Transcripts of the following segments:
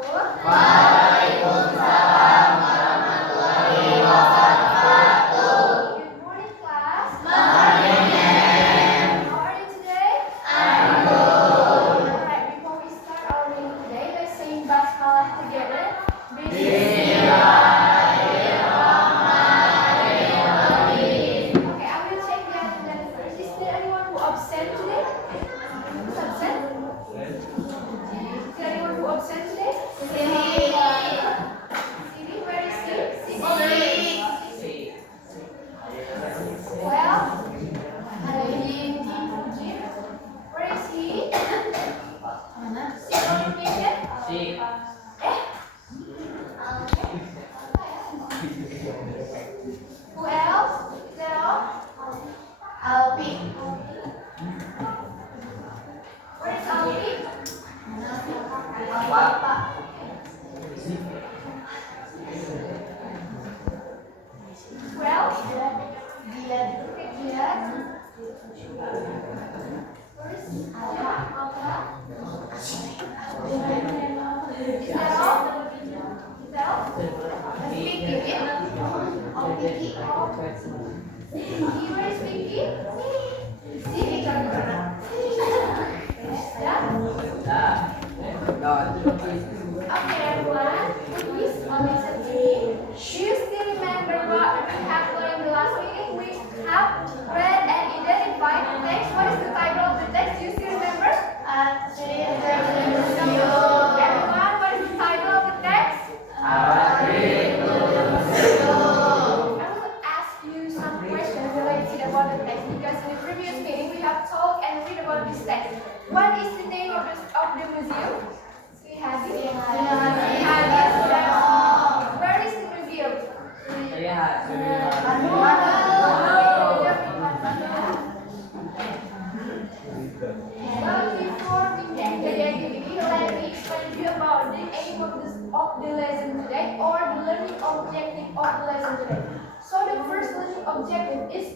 Waalaikumsalam warahmatullahi wabarakatuh. Good morning, class. Morning, ma'am. How are you today? I'm good. Alright, before we start our meeting today, let's sing Basmalah together. Bismillahirrahmanirrahim. Okay, I will check the attendance first. Is there anyone who absent today? Who's absent? Is there anyone who absent today? Siri, where is Siri? Well, ada Jim. Where is he? Mana? Information? Who else? Is that all? Alpi. Where is Alpi? Apa? Who else? Giat. Where is Alpa? Is that all? Vicky. Oh, Vicky. Where is Vicky? Vicky. Okay, everyone, please listen to me. Do you still remember what we have learned in the last meeting? We have read and identified the text. What is the title of the text? Do you still remember? Everyone, what is the title of the text? I will ask you some questions related about the text because in the previous meeting we have talked and read about this text. What is the name of the museum? Sri Hadi. Where is the museum? Well, before we get to the activity, let me explain to you about the aim of the lesson today or the learning objective of the lesson today. So the first learning objective is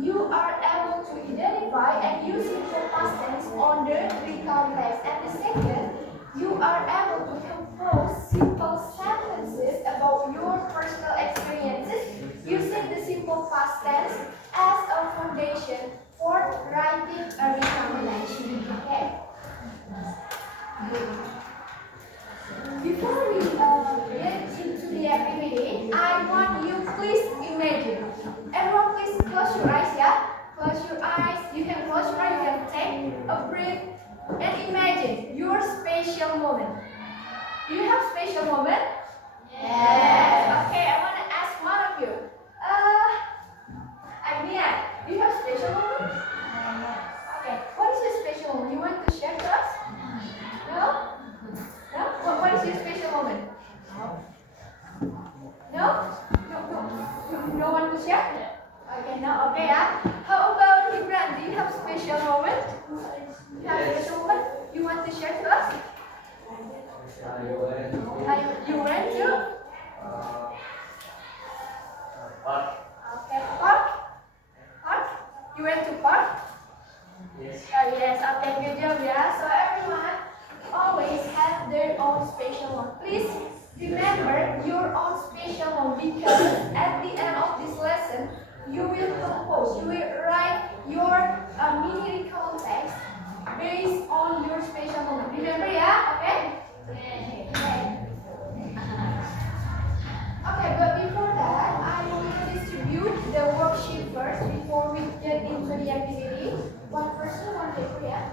you are able to identify and use simple past tense on the recount text. And the second, you are able to compose simple sentences about your personal experiences using the simple past tense as a foundation for writing a recommendation. Okay. Before we get into the activity, I want you please imagine. Everyone, please close your eyes. Yeah, close your eyes. You can close your eyes. You can take a breath and imagine your special moment. Do you have special moment? Yes. Okay, I want to ask one of you. Agnia, do you have special moment? Okay, what is your special moment? You want to share to us? No? No? What is your special moment? No? No one to share? Okay, no, okay, yeah. How about Gibran? Do you have special moment? You have special moment? You want to share to us? You went to? Okay, park? Park? You went to park? Yes. Yes, okay, good job, yeah. So everyone always have their own special one. Please remember your own special one because at the end of this lesson, you will compose, you will write your mini recount text based on your special moment. Remember, yeah? Okay? Okay, but before that, I will distribute the worksheet first before we get into the activity. One person, one paper, yeah?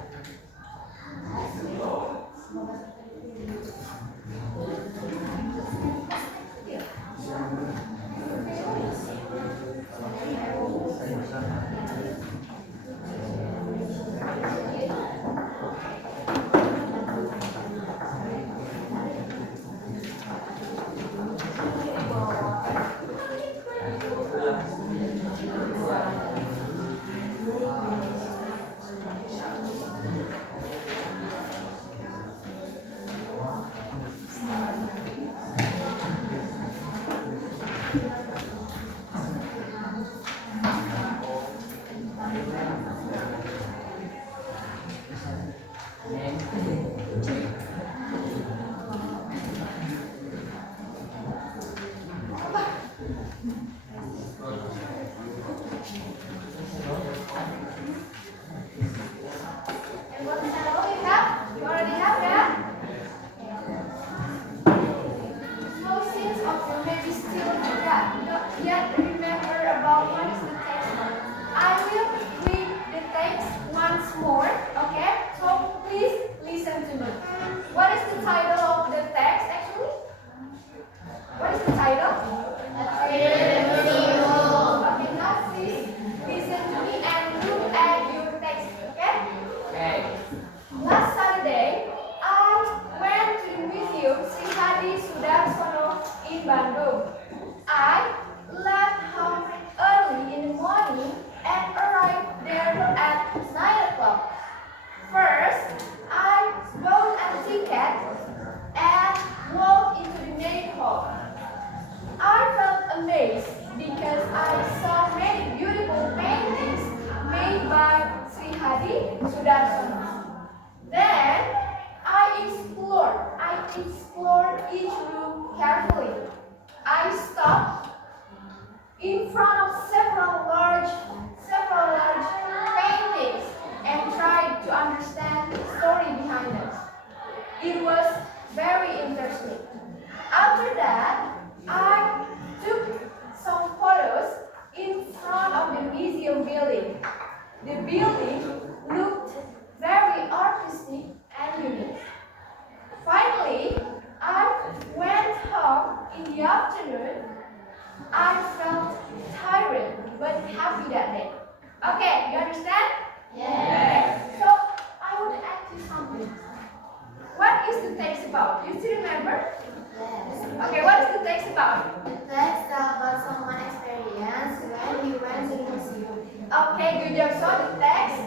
the text about? You still remember? Yes. Okay, what is the text about? The text about someone's experience when he went to the museum. Okay, good job. So the text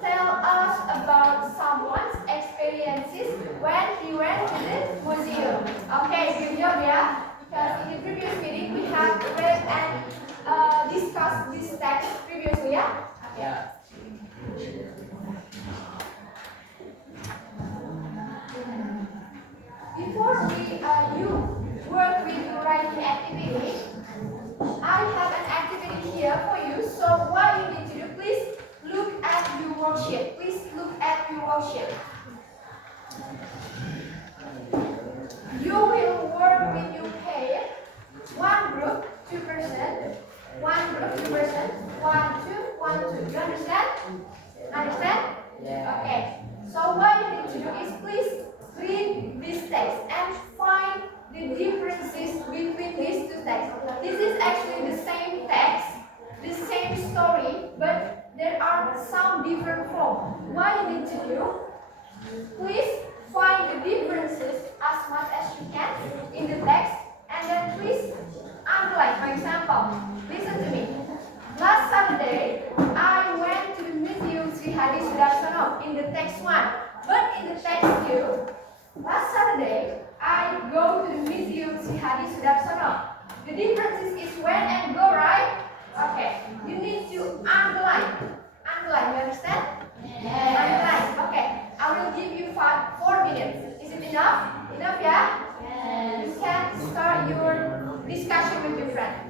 tell us about someone's experiences when he went to the museum. Okay, good job, yeah. Because in the previous meeting we have read and discussed this text previously, yeah. Yeah. Before you work with your writing activity, I have an activity here for you. So what you need to do, please look at your worksheet. Please look at your worksheet. You will work with your pair. One group, 2%. One group, 2%. 1, 2, 1, 2. You understand? Understand? Yeah. Okay. So what you need to do is please read this text and find the differences between these two texts. This is actually the same text, the same story, but there are some different forms. What you need to do, please find the differences as much as you can in the text, and then please underline. For example, listen to me. Last Saturday, I went to the Museum Sri Hadi Sudarsono in the text 1. But in the text 2, last Saturday, I go to the Museum Sri Hadi Sudarsono. The difference is when and go, right? Okay. You need to underline. Underline, you understand? Yes. Underline. Okay. I will give you 4 minutes. Is it enough? Enough, yeah? Yes. You can start your discussion with your friend.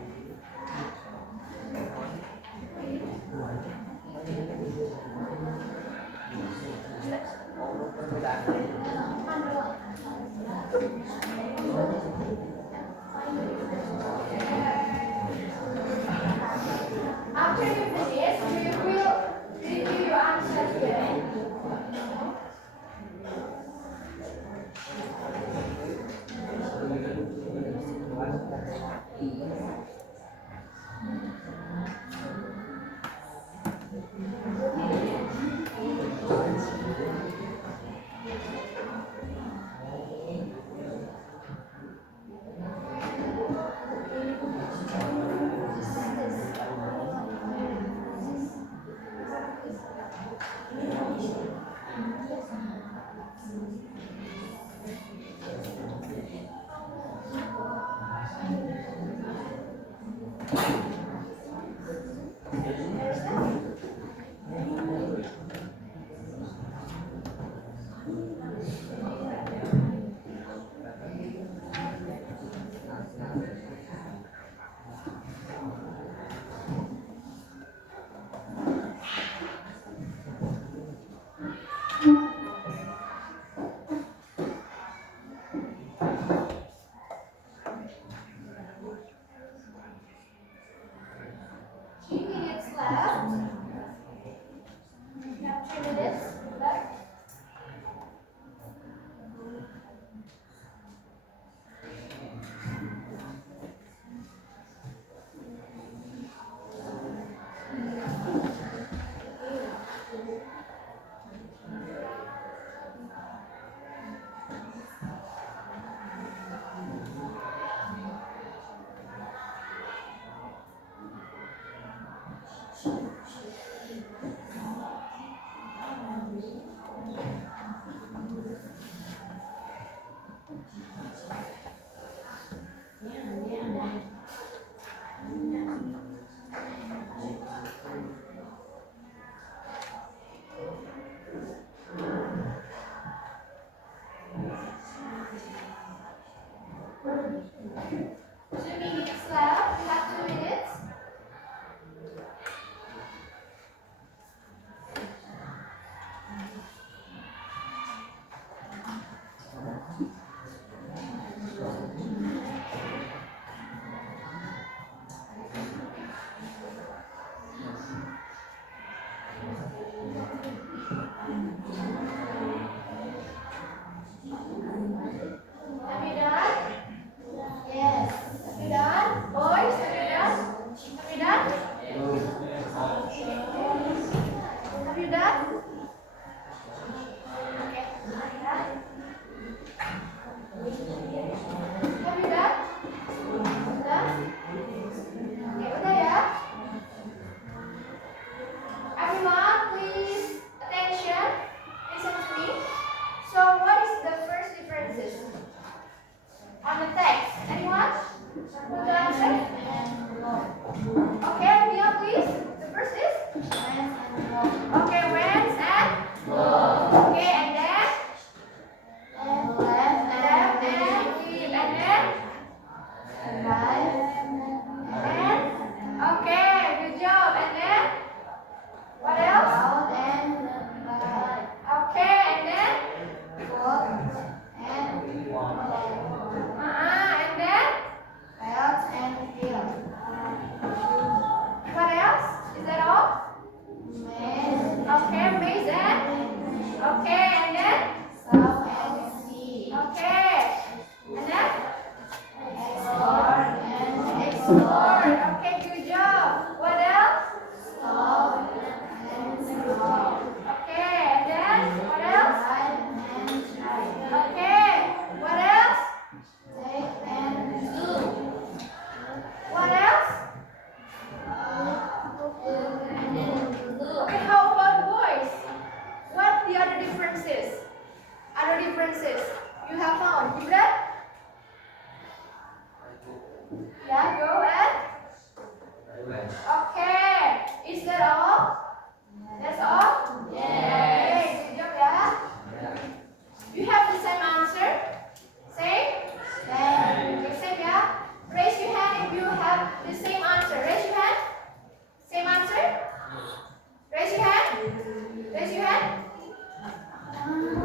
After you finish, you will review your answers here. other differences you have found? Gibran? Yeah, go ahead. Okay, is that all? That's all? Yes. Okay, good job, yeah. You have the same answer? Same? Okay, same, yeah. Raise your hand if you have the same answer. Raise your hand. Same answer? Raise your hand. Raise your hand.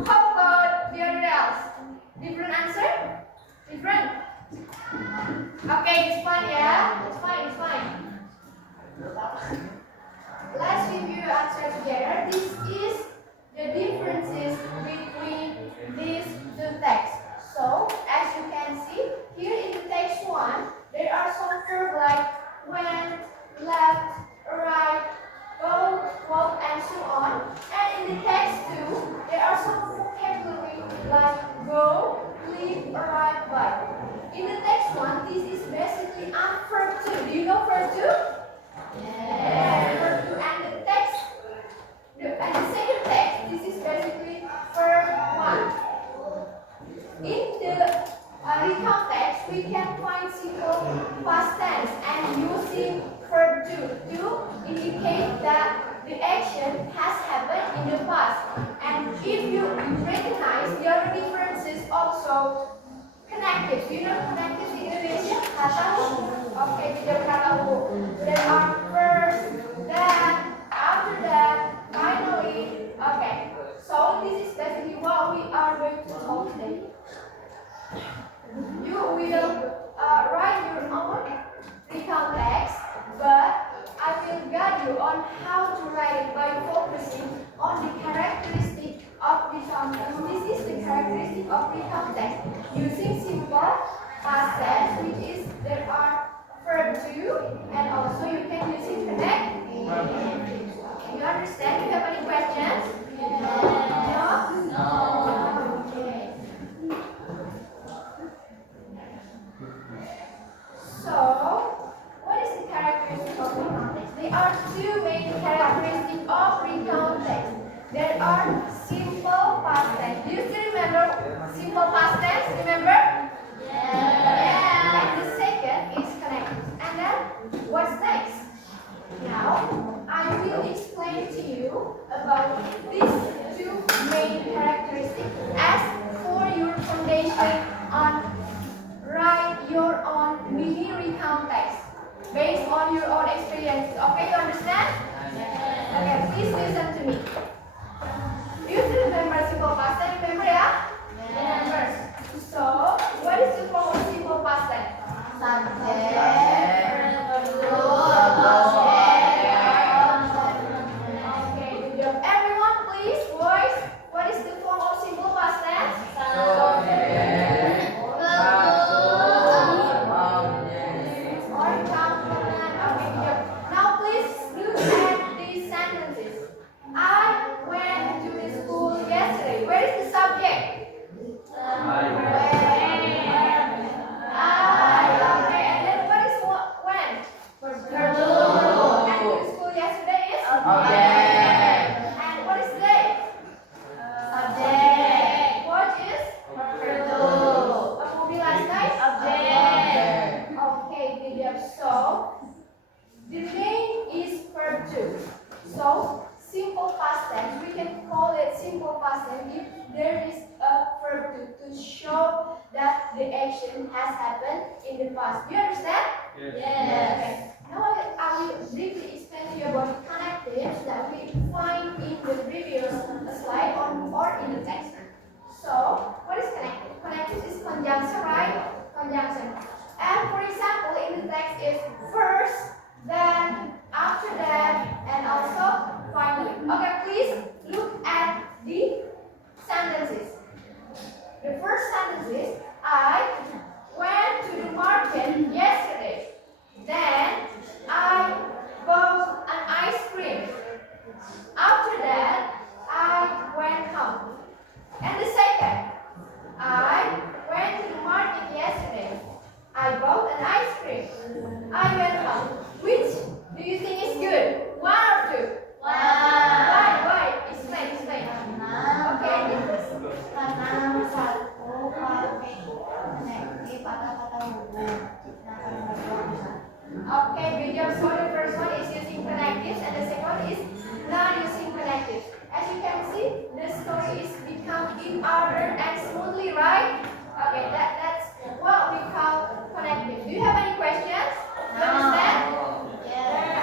How about the other else? Different answer? Different? Okay, it's fine, yeah? It's fine, it's fine. Let's review your answer together. This is the differences between these two texts. So, as you can see, here in the text 1, there are some verbs like went, left, right, go, walk, and so on. And in the text 2, there are some vocabulary like go, leave, arrive, by. In the text 1, this is basically a verb 2. Do you know verb 2? Yes. Verb 2. And the text, and the second text, this is basically verb 1. In the recount text, we can find simple past tense and using verb to indicate that the action has happened in the past. And if you recognize the other differences also connected. Do you know connected in Indonesia? Tahu? Okay, tidak pernah tahu. There are first, then, after that, finally. Okay, so this is basically what we are going to talk today. You will write your own recount text, but I will guide you on how to write it by focusing on the characteristic of recount text. This is the characteristic of recount text. Using simple past tense, which is there are verb to, and also you can use it connect. You understand? Do you have any questions? No? Okay. So, what is the characteristic of recount text? There are two main characteristics of recount text. There are simple past tense. Do you still remember simple past tense? Remember? Yeah. And the second is connected. And then, what's next? Now, I will explain to you about these two main characteristics as for your foundation on write your own mini recount text based on your own experiences. Okay, you understand? Okay, please listen to me. Do you still remember simple past tense? Remember, yeah? Remember. So, what is the form of simple past tense? Okay, good job. Everyone, please voice. What is the form of simple past tense? Now please look at these sentences. I went to the school yesterday. Where is the subject? Okay. And then what is when? And to the school yesterday is? And what is today? What is? A movie last night? Okay, good job. So, the name is verb to. So, simple past tense, we can call it simple past tense if there is a verb to show that the action has happened in the past. Do you understand? Yes. Okay. Now I will briefly explain to you about connectives that we find in the previous slide or in the text. So, what is connective? Connective is conjunction, right? Conjunction. And for example, in the text is first, then, after that, and also finally. Okay, please look at the sentences. The first sentence is, I went to the market yesterday. Then, I bought an ice cream. After that, I went home. And the second, I went to the market yesterday. I bought an ice cream. I went home. Which do you think is good? One or two? Why? Explain. Okay. other and smoothly, right? Okay, that's what we call connective. Do you have any questions? Do you understand?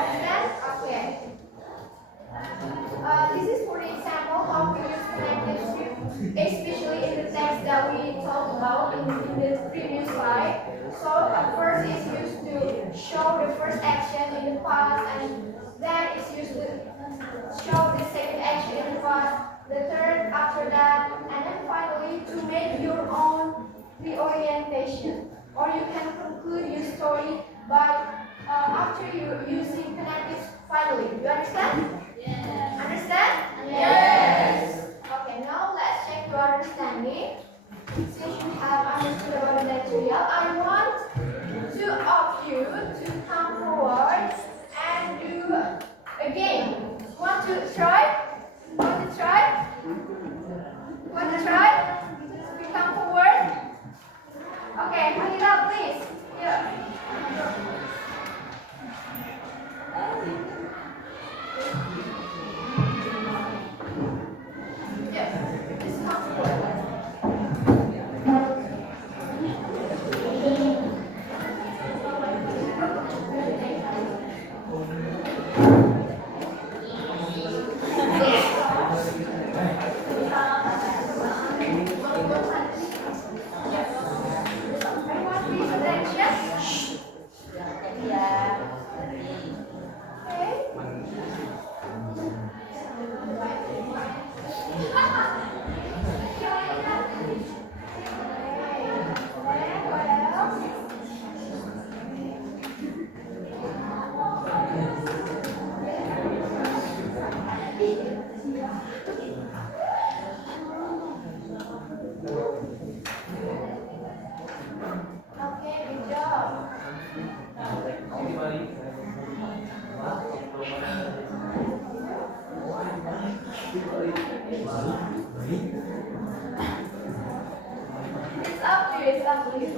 Understand? Okay. This is for the example how we use connective strip, especially in the text that we talked about in the previous slide. So first is used to show the first action in the past, and then it's used to show the second action in the past, the third after that, and then finally to make your own reorientation. Or you can conclude your story by after you using connectives finally. Do you understand? Understand? Yes. Okay, now let's check your understanding. Since you have understood about the material, I want two of you to come forward and do a game. Want to try? Want to try? Want to try? You come forward. Okay, Hanira, please. Here. Yes, just come forward. Everyone, please attention. Okay. Okay, good job. It's up to you, it's up to you.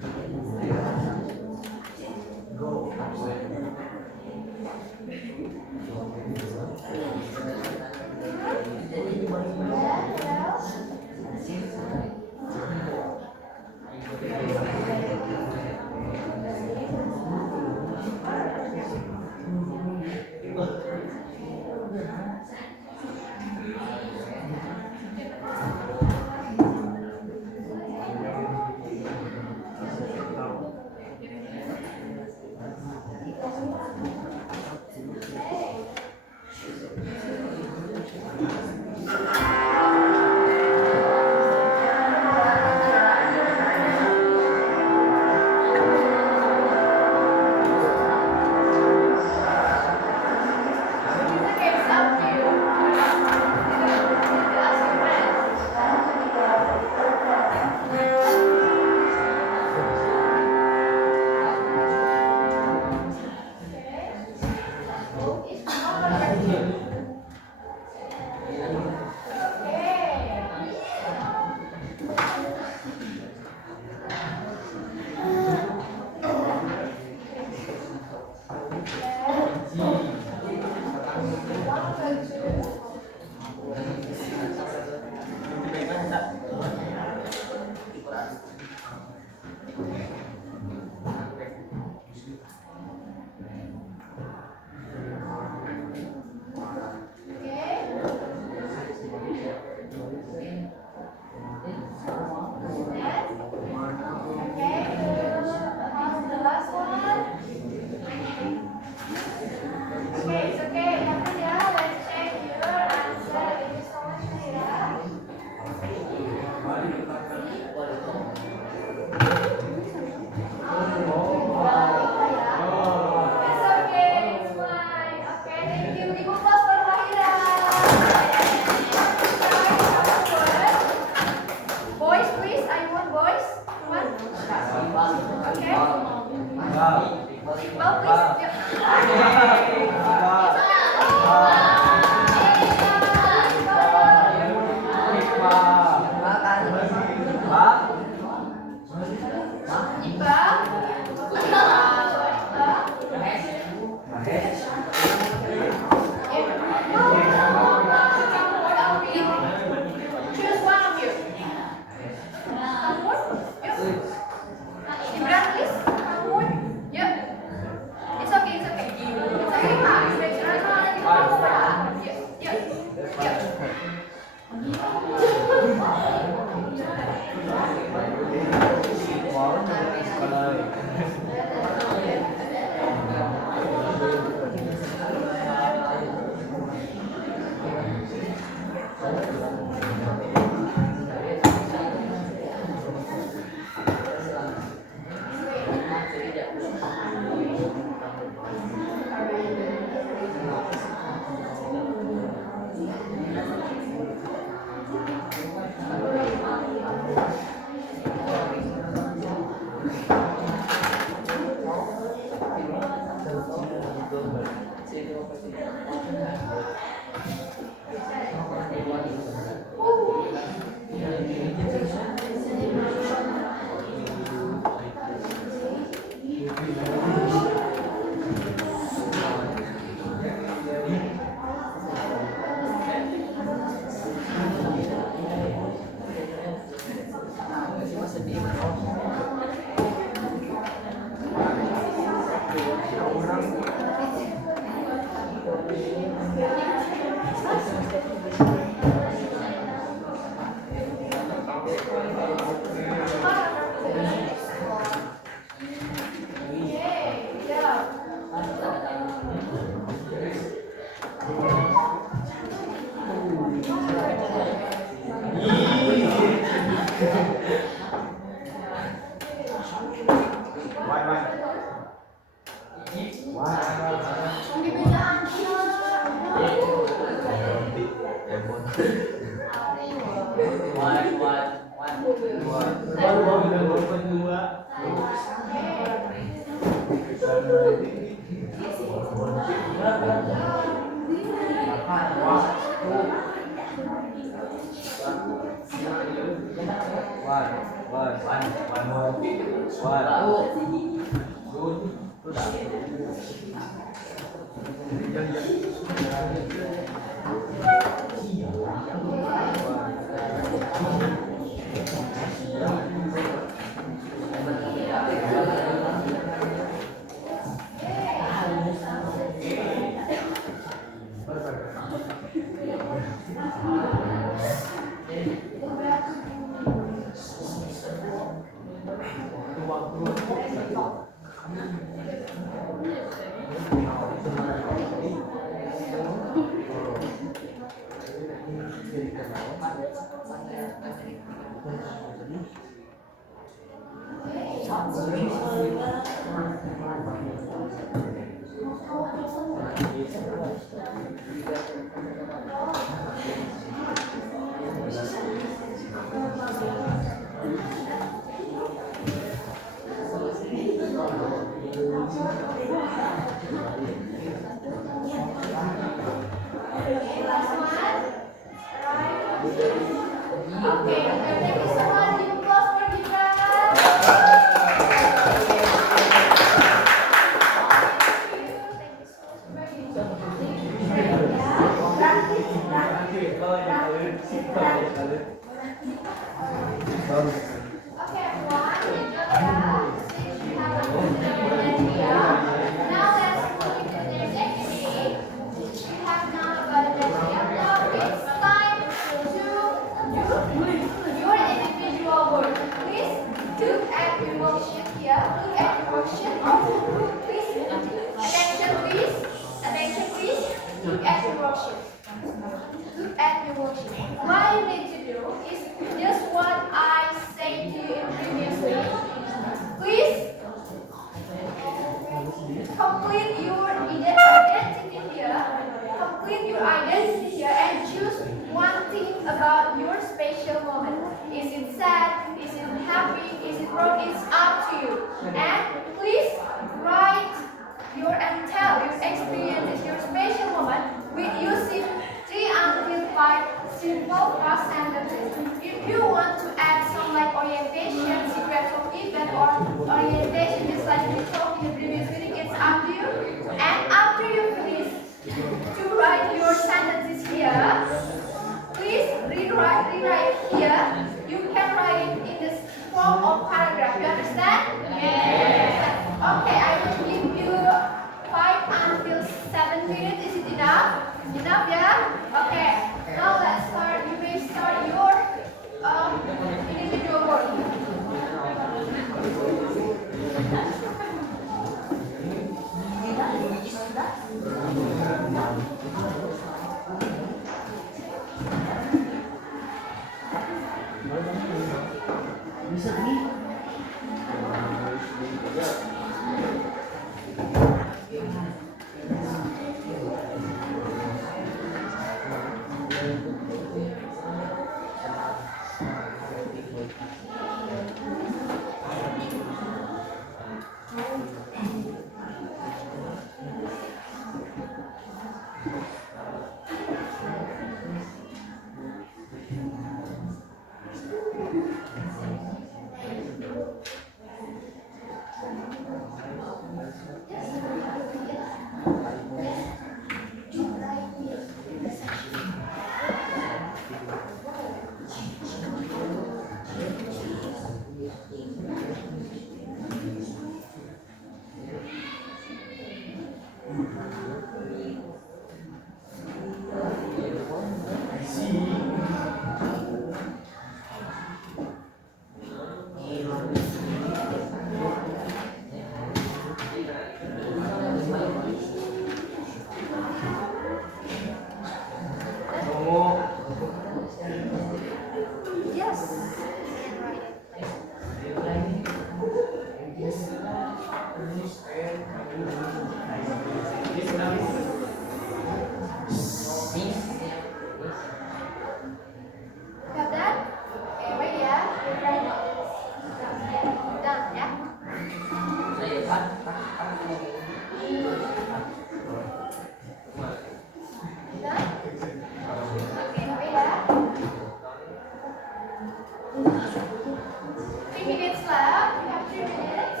3 minutes left. We have 3 minutes.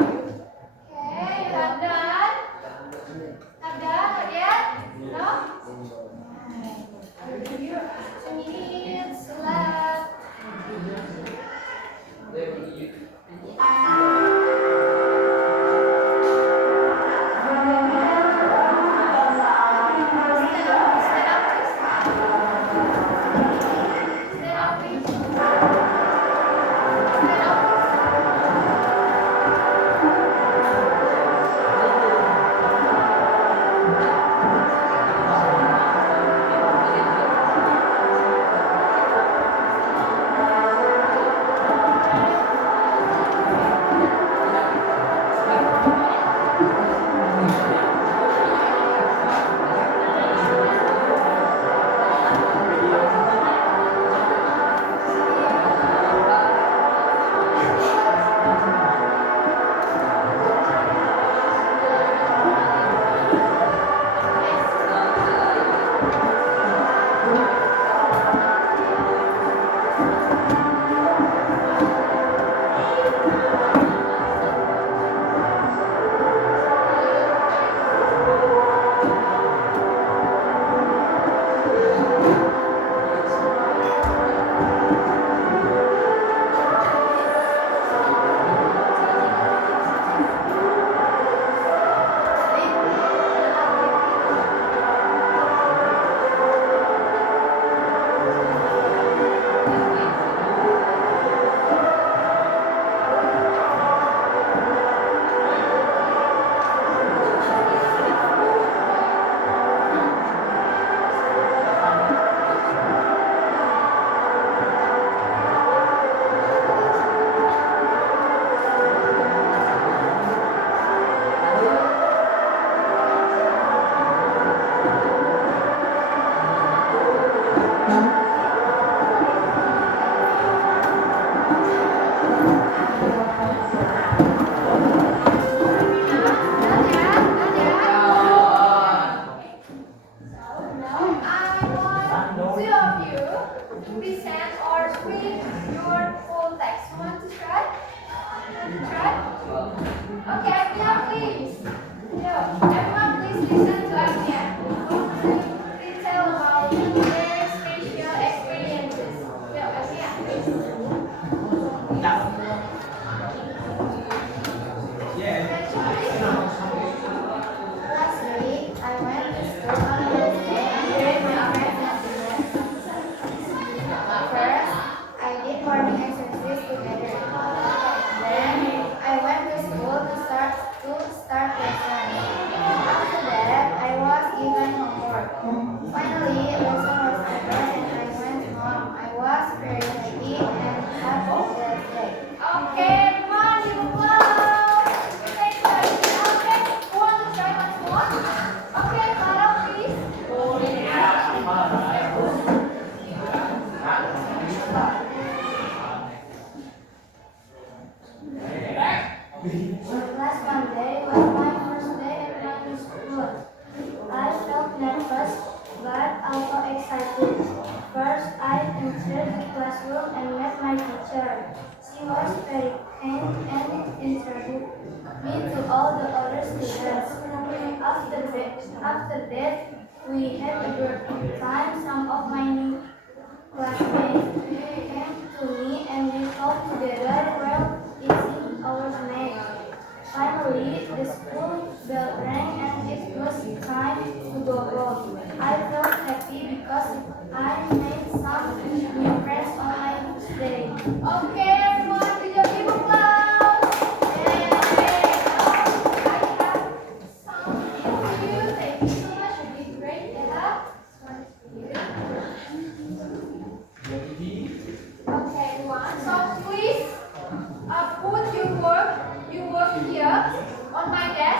Okay, you have done? Have done? Not yet? No? I'll give you 2 minutes left. Stand up, please. Stand up, please. Stand up, please. Present or read your full text. You want to try? Try? Okay, Agnia, please. No, everyone, please listen to Agnia. Please tell about their spatial experiences. No, Agnia, please. Last week, I went to school on Thursday and read my friends First, I did morning exercise together. Then, I went to school to start lesson. After that, I was given homework. Finally, lesson was over and I went home. I was very happy and had a good day. Okay, everyone, you close. Thanks, Agnia. Okay, who want to try once more? Okay, Clara, please. Last Monday was my first day at my school. I felt nervous but also excited. First, I entered the classroom and met my teacher. She was very kind and introduced me to all the other students. After that, we had a good time. Some of my new classmates came to me and we talked together while eating our snack. Finally, the school bell rang and it was time to go home. I felt happy because I made some new friends on my first day. Okay, everyone, give your big applause. Yay. Now, I have some for you. Thank you so much. You did great, yeah. Okay, everyone. So please put your work here on my desk.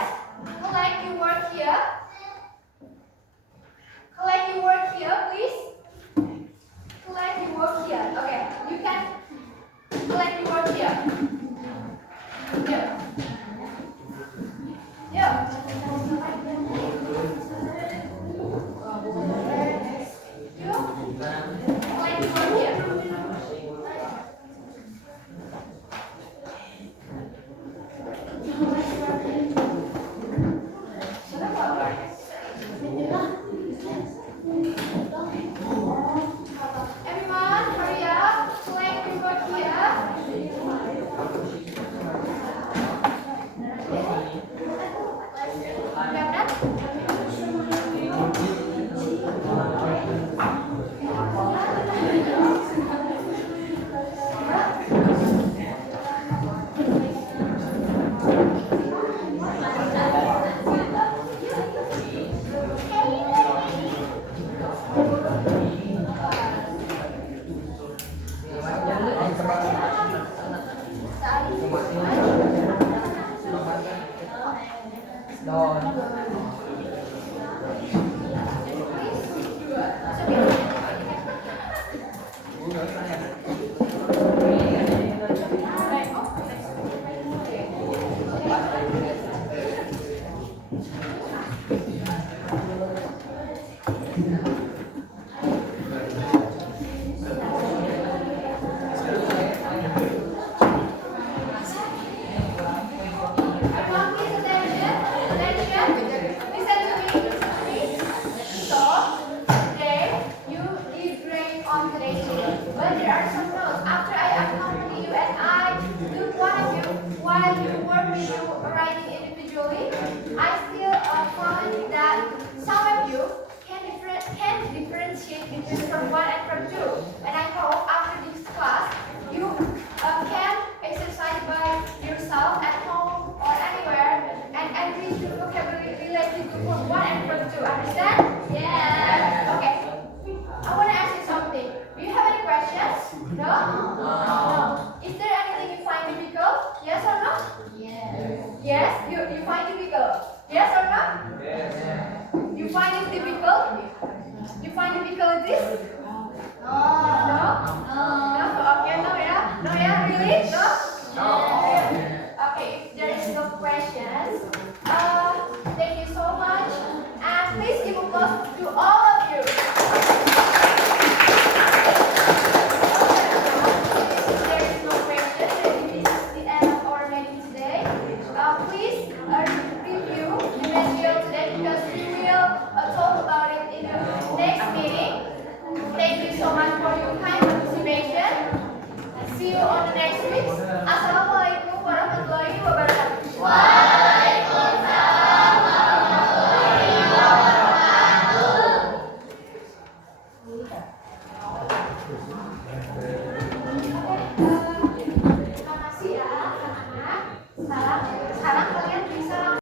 Collect your work here, please. Collect your work here. Okay, you can collect your work here. Here. Here. You collect your work here. Everyone, hurry up. Collect your work here. Udah benar? Everyone, please attention. Attention. Listen to me. So, today you did great on today's video. But there are some notes. After I accompany you and I look one of you while you work with you writing individually, I still find that some of you can differentiate between from one and from two. And I hope after this class you can exercise by yourself at home or anywhere and enrich your vocabulary related to from one and from two. Understand? Yeah. Okay. I want to ask you something. Do you have any questions? No? No. Is there anything you find difficult? Yes or no? Yes. Yes? You find difficult? Yes or no? Yes. You find it difficult? You find difficulties? No.